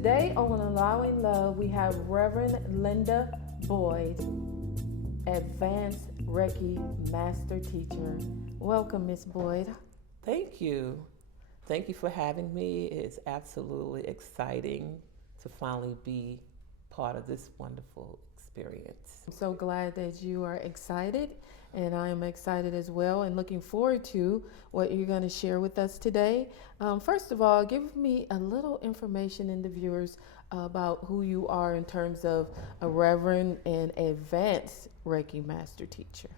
Today on Allowing Love, we have Reverend Linda Boyd, Advanced Reiki Master Teacher. Welcome, Miss Boyd. Thank you. Thank you for having me. It's absolutely exciting to finally be part of this wonderful experience. I'm so glad that you are excited, and I am excited as well and looking forward to what you're going to share with us today. First of all, give me a little information in the viewers about who you are in terms of a Reverend and Advanced Reiki Master Teacher.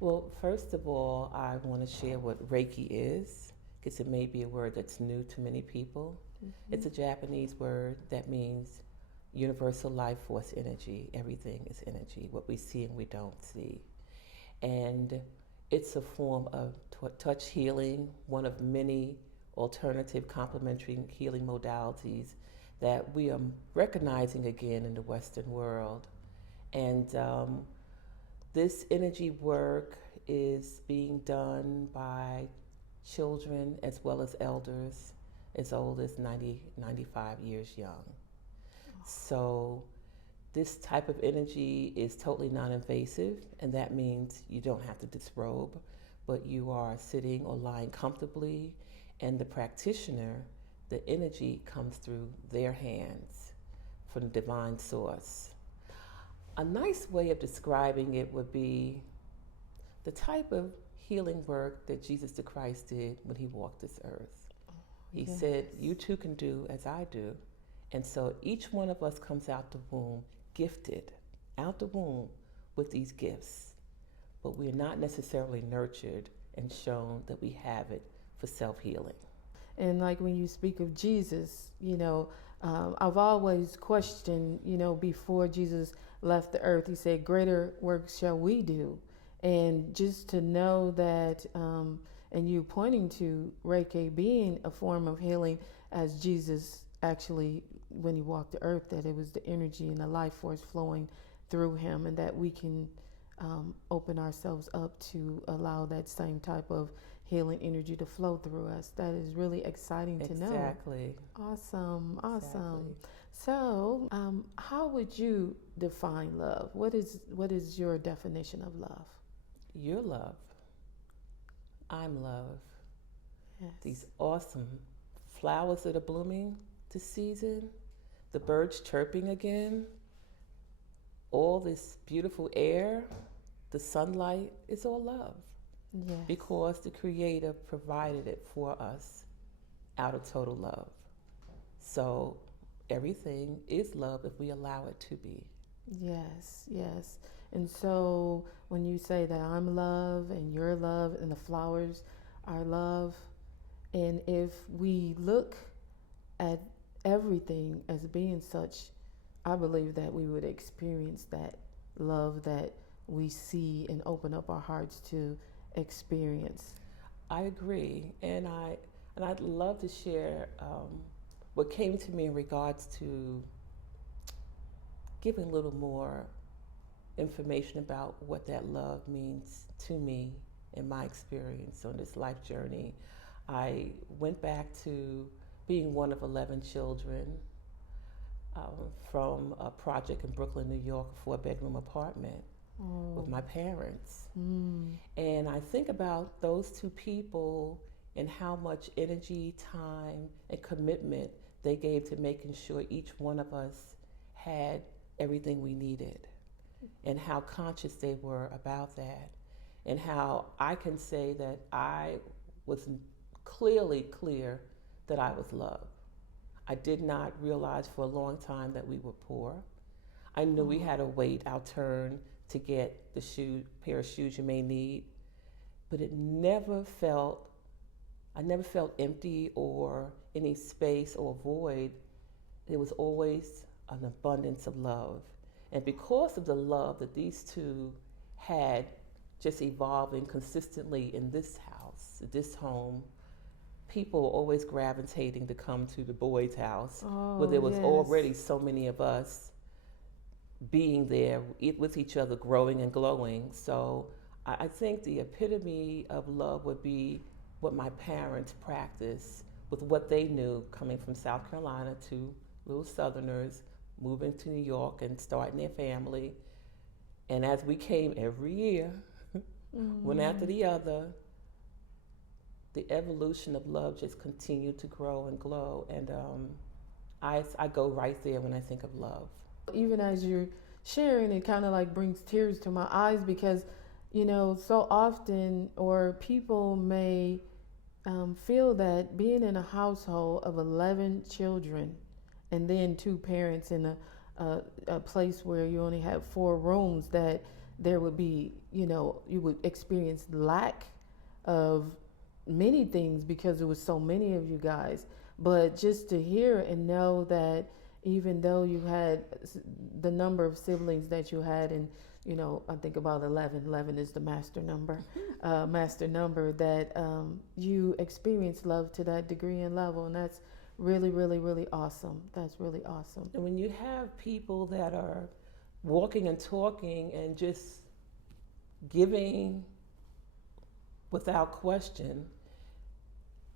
Well, first of all, I want to share what Reiki is, because it may be a word that's new to many people. It's a Japanese word that means universal life force energy. Everything is energy, what we see and we don't see. And it's a form of touch healing, one of many alternative complementary healing modalities that we are recognizing again in the Western world. And this energy work is being done by children as well as elders as old as 90, 95 years young. So this type of energy is totally non-invasive, and that means you don't have to disrobe, but you are sitting or lying comfortably, and the practitioner, the energy comes through their hands from the divine source. A nice way of describing it would be the type of healing work that Jesus the Christ did when he walked this earth. He said, you too can do as I do. And so each one of us comes out the womb gifted, out the womb with these gifts. But we're not necessarily nurtured and shown that we have it for self-healing. And like when you speak of Jesus, I've always questioned, before Jesus left the earth, he said, greater works shall we do. And just to know that, and you pointing to Reiki being a form of healing, as Jesus actually, when he walked the earth, that it was the energy and the life force flowing through him, and that we can open ourselves up to allow that same type of healing energy to flow through us. That is really exciting to know. Exactly. Awesome. Exactly. So, how would you define love? What is your definition of love? You're love. I'm love. Yes. These awesome flowers that are blooming this season, the birds chirping again, all this beautiful air, the sunlight, it's all love. Yes. Because the Creator provided it for us out of total love. So everything is love if we allow it to be. Yes. And so when you say that I'm love and you're love and the flowers are love, and if we look at everything as being such, I believe that we would experience that love that we see and open up our hearts to experience. I agree, and I'd love to share what came to me in regards to giving a little more information about what that love means to me in my experience on this life journey. I went back to being one of 11 children from a project in Brooklyn, New York, a 4-bedroom apartment with my parents. And I think about those two people and how much energy, time, and commitment they gave to making sure each one of us had everything we needed, and how conscious they were about that, and how I can say that I was clearly clear that I was loved. I did not realize for a long time that we were poor. I knew we had to wait our turn to get the pair of shoes you may need, but I never felt empty or any space or void. There was always an abundance of love. And because of the love that these two had just evolving consistently in this house, this home, people were always gravitating to come to the Boyd's house, where there was already so many of us being there with each other, growing and glowing. So I think the epitome of love would be what my parents practiced with what they knew coming from South Carolina to little Southerners, moving to New York and starting their family. And as we came every year, one after the other, the evolution of love just continued to grow and glow. And I go right there when I think of love. Even as you're sharing, it kind of like brings tears to my eyes because, so often, or people may feel that being in a household of 11 children and then two parents in a place where you only have 4 rooms, that there would be, you would experience lack of many things because there was so many of you guys. But just to hear and know that even though you had the number of siblings that you had, and I think about 11 is the master number, that you experience love to that degree and level, and that's really, really, really awesome. That's really awesome. And when you have people that are walking and talking and just giving without question,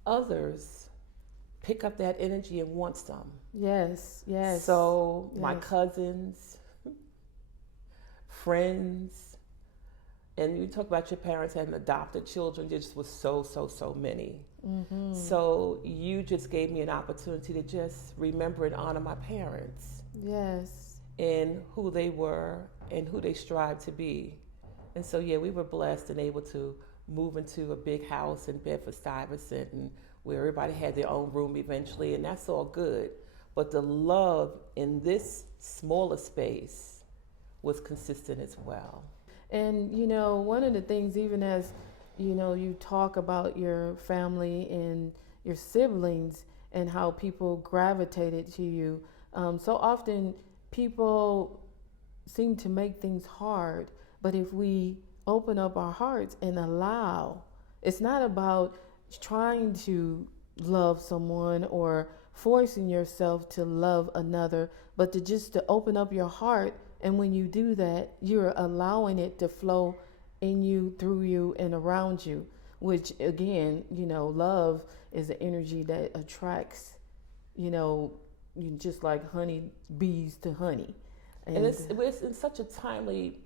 others pick up that energy and want some. Yes. So yes. My cousins, friends, and you talk about your parents having adopted children, there just was so many. Mm-hmm. So you just gave me an opportunity to just remember and honor my parents. Yes. And who they were and who they strived to be. And so, yeah, we were blessed and able to move into a big house in Bedford-Stuyvesant, and where everybody had their own room eventually, and that's all good. But the love in this smaller space was consistent as well. And, one of the things, even as, you talk about your family and your siblings and how people gravitated to you, so often people seem to make things hard. But if we open up our hearts and allow, it's not about trying to love someone or forcing yourself to love another, but to open up your heart. And when you do that, you're allowing it to flow in you, through you, and around you, which again, love is the energy that attracts, just like honey bees to honey. And it's in such a timely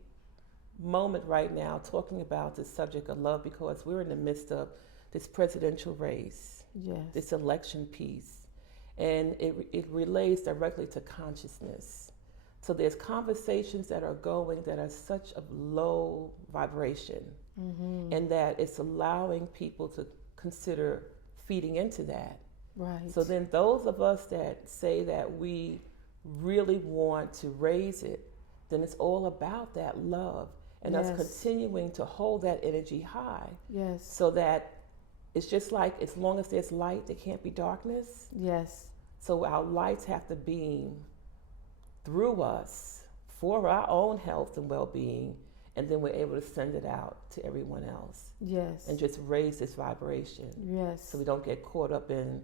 moment right now talking about the subject of love, because we're in the midst of this presidential race, yes, this election piece, and it relates directly to consciousness. So there's conversations that are going that are such a low vibration, and that it's allowing people to consider feeding into that. Right. So then those of us that say that we really want to raise it, then it's all about that love and us continuing to hold that energy high. Yes. So that it's just like, as long as there's light, there can't be darkness. Yes. So our lights have to beam through us for our own health and well-being, and then we're able to send it out to everyone else. Yes. And just raise this vibration. Yes. So we don't get caught up in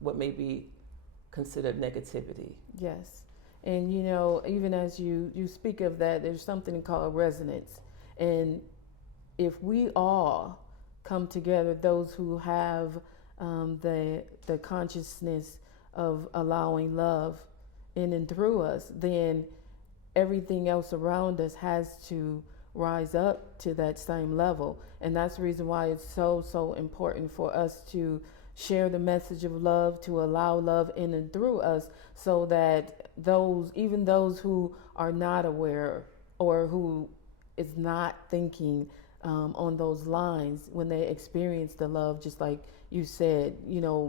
what may be considered negativity. Yes. And even as you speak of that, there's something called resonance. And if we all come together, those who have the consciousness of allowing love in and through us, then everything else around us has to rise up to that same level. And that's the reason why it's so important for us to share the message of love, to allow love in and through us, so that even those who are not aware or who is not thinking on those lines, when they experience the love, just like you said,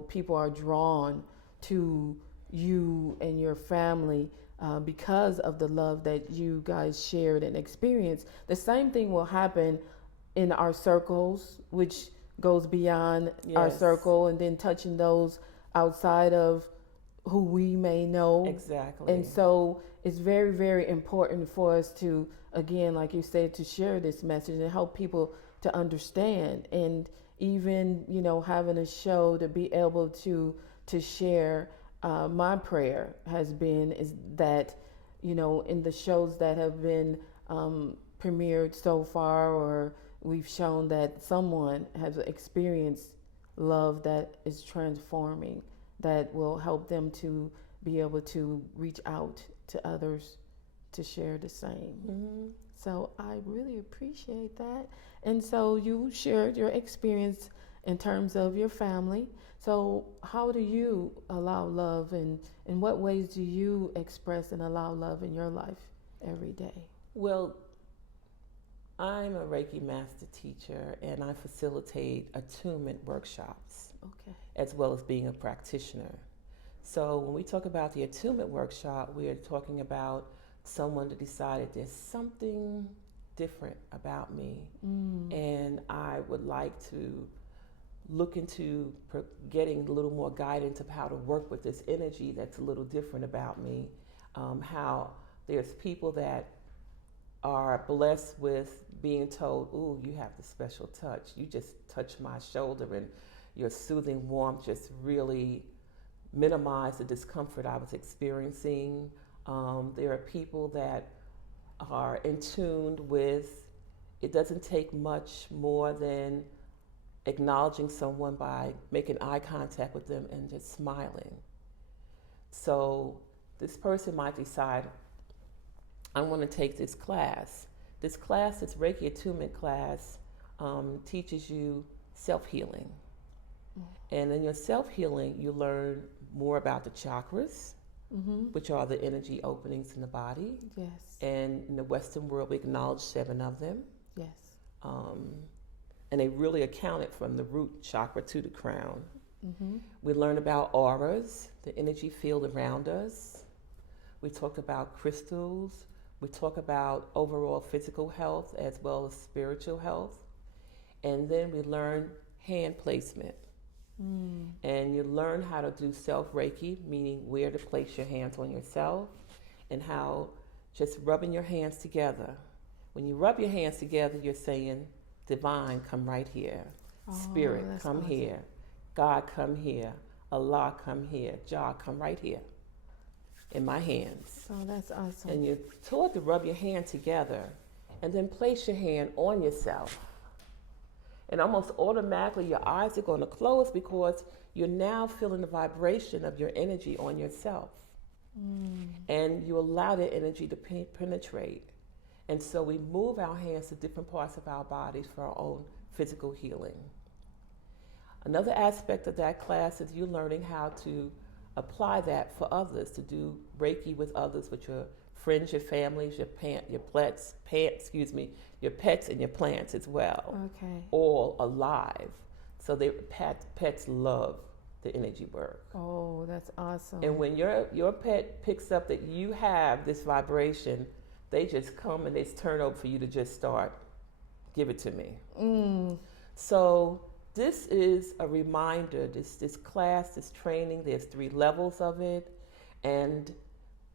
people are drawn to you and your family because of the love that you guys shared and experienced. The same thing will happen in our circles, which goes beyond our circle, and then touching those outside of who we may know. Exactly. And so it's very, very important for us to, again, like you said, to share this message and help people to understand. And even, having a show to be able to share, my prayer has been is that, in the shows that have been premiered so far, or we've shown that someone has experienced love that is transforming, that will help them to be able to reach out to others to share the same. Mm-hmm. So I really appreciate that. And so you shared your experience in terms of your family. So how do you allow love, and in what ways do you express and allow love in your life every day? Well, I'm a Reiki Master Teacher, and I facilitate attunement workshops, Okay. as well as being a practitioner. So when we talk about the attunement workshop, we are talking about someone that decided there's something different about me, and I would like to look into getting a little more guidance of how to work with this energy that's a little different about me. How there's people that are blessed with being told, "Ooh, you have the special touch. You just touch my shoulder, and your soothing warmth just really minimized the discomfort I was experiencing." There are people that are in tune with, it doesn't take much more than acknowledging someone by making eye contact with them and just smiling. So this person might decide, I want to take this class. This class, this Reiki attunement class, teaches you self-healing. And in your self-healing, you learn more about the chakras, which are the energy openings in the body. Yes. And in the Western world, we acknowledge 7 of them. Yes. And they really accounted from the root chakra to the crown. We learn about auras, the energy field around us. We talk about crystals. We talk about overall physical health as well as spiritual health. And then we learn hand placement. And you learn how to do self-Reiki, meaning where to place your hands on yourself, and how just rubbing your hands together. When you rub your hands together, you're saying, Divine, come right here. Spirit, come awesome. here. God, come here. Allah, come here. Jah, come right here in my hands. Oh, that's awesome. And you're taught to rub your hand together and then place your hand on yourself. And almost automatically your eyes are going to close because you're now feeling the vibration of your energy on yourself. And you allow that energy to penetrate. And so we move our hands to different parts of our bodies for our own physical healing. Another aspect of that class is you learning how to apply that for others, to do Reiki with others, with your friends, your families, your pets, your pets and your plants as well. Okay. All alive. So pets love the energy work. Oh, that's awesome. And when your pet picks up that you have this vibration, they just come and they turn over for you to just start, give it to me. So this is a reminder, this class, this training, there's 3 levels of it. And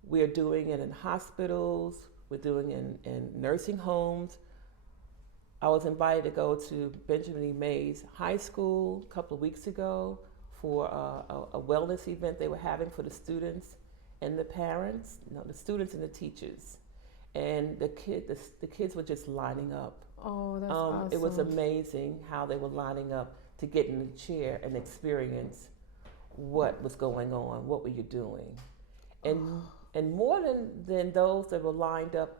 we're doing it in hospitals, we're doing it in nursing homes. I was invited to go to Benjamin E. Mays High School a couple of weeks ago for a wellness event they were having for the students and the parents, the students and the teachers. And the kids were just lining up. Oh, that's awesome. It was amazing how they were lining up to get in the chair and experience what was going on, what were you doing. And more than those that were lined up,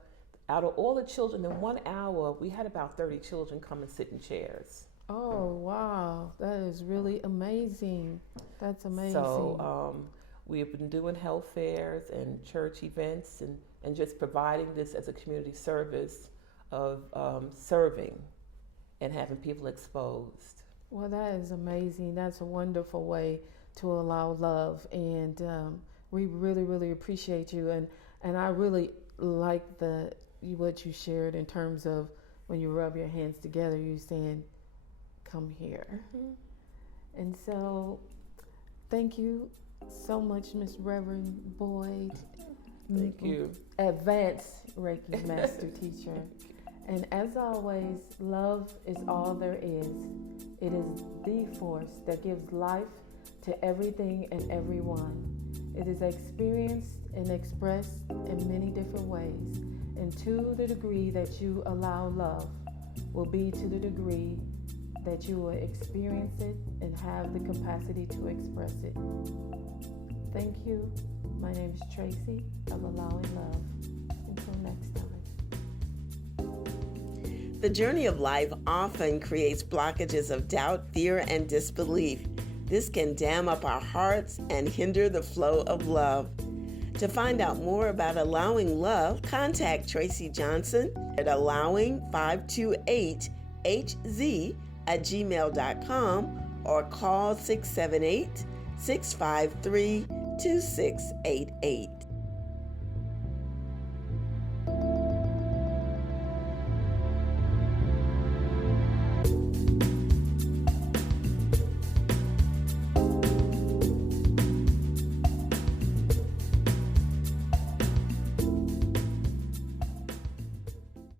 out of all the children in 1 hour, we had about 30 children come and sit in chairs. Oh, wow. That is really amazing. That's amazing. So we've been doing health fairs and church events and just providing this as a community service of serving and having people exposed. Well, that is amazing. That's a wonderful way to allow love. And we really, really appreciate you. And I really like what you shared in terms of when you rub your hands together, you saying, come here. And so thank you so much, Miss Reverend Boyd. Thank you. Advanced Reiki Master Teacher. And as always, love is all there is. It is the force that gives life to everything and everyone. It is experienced and expressed in many different ways. And to the degree that you allow love will be to the degree that you will experience it and have the capacity to express it. Thank you. My name is Tracey of Allowing Love. Until next time. The journey of life often creates blockages of doubt, fear, and disbelief. This can dam up our hearts and hinder the flow of love. To find out more about Allowing Love, contact Tracey Johnson at allowing528hz@gmail.com or call 678-653-2688.